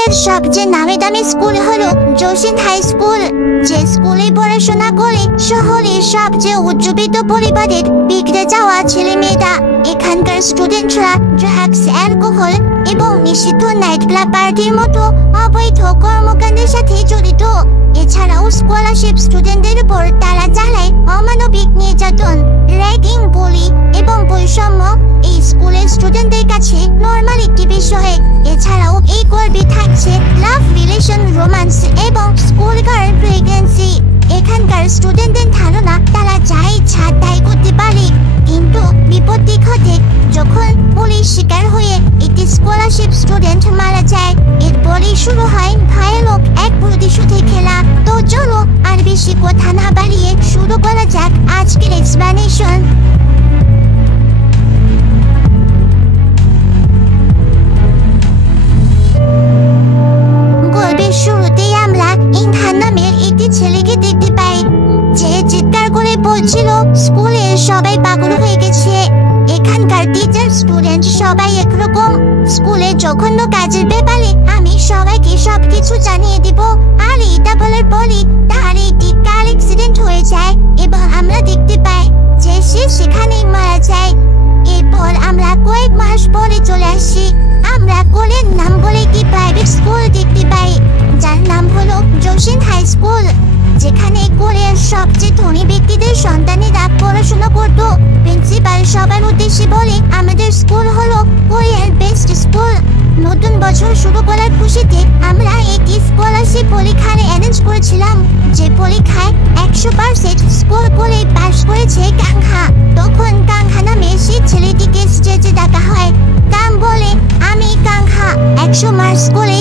কোরিয়ার সবচেয়ে নামি দামি স্কুল হলো জোসিন হাই স্কুল, যে স্কুলে পড়াশোনা করে শহরের সবচেয়ে উচ্চবিত্ত পরিবারের বিগড়ে যাওয়া ছেলে মেয়েরা। এখানকার স্টুডেন্টরা ড্রাগস, অ্যালকোহল এবং নিষিদ্ধ নাইট ক্লাব পার্টির মতো অবৈধ কর্মকাণ্ডের সাথে জড়িত। এছাড়াও স্কলারশিপ স্টুডেন্টদের উপর তারা চালায় অমানবিক নির্যাতন, র্যাগিং, বুলি এবং বৈষম্য এই স্কুলের স্টুডেন্টদের কাছে নর্মাল একটি বিষয়। এছাড়াও এই গর্বে থাকছে লাভ রিলেশন, রোমান্স এবং স্কুল গার্ল প্রেগন্যান্সি। এখানকার স্টুডেন্টদের ধারণা তারা যা ইচ্ছা তাই করতে পারে, কিন্তু বিপত্তি ঘটে যখন পুলিশ শিকার হয়ে একটি স্কলারশিপ স্টুডেন্ট মারা যায়। এরপরই শুরু হয় ভয়ানক এক প্রতিশোধের খেলা। তো চলো আর বেশি কথা না বাড়িয়ে শুরু করা যাক আজকের এক্সপ্লানেশন। গল্পের শুরুতেই আমরা ইনহান নামের একটি ছেলেকে দেখতে পাই, যে চিৎকার করে বলছিল স্কুলের সবাই পাগল হয়ে গেছে। এখানকার টিচার, স্টুডেন্ট সবাই একরকম। স্কুলে জঘন্য কাজের ব্যাপারে আমি সবাইকে সবকিছু জানিয়ে দিব। আর এটা বলার পরই তার একটি কার অ্যাক্সিডেন্ট হয়ে যায় এবং আমরা দেখতে পাই যে সে সেখানেই মারা যায়। এরপর আমরা কয়েক মাস পরে চলে আসি। আমরা কোলের নাম বলে একটি প্রাইভেট স্কুল দেখতে পাই, যার নাম হলো জোসিন হাই স্কুল, যেখানে কোরিয়ার সবচেয়ে ধনী ব্যক্তিদের সন্তানেরা পড়াশোনা করত। প্রিন্সিপাল সবার উদ্দেশ্যে বলে, আমাদের স্কুল হলো কোরিয়ার বেস্ট স্কুল। নতুন বছর শুরু করার খুশিতে আমরা একটি স্কলারশিপ পরীক্ষা অ্যারেঞ্জ করেছিলাম, যে পরীক্ষায় 100% স্কোর করে পাস করেছে কাংহা। তখন কাংহা নামে সেই ছেলেটিকে স্টেজে ডাকা হয়। কাং বলে, আমি কাংহা 100 মার্কস করে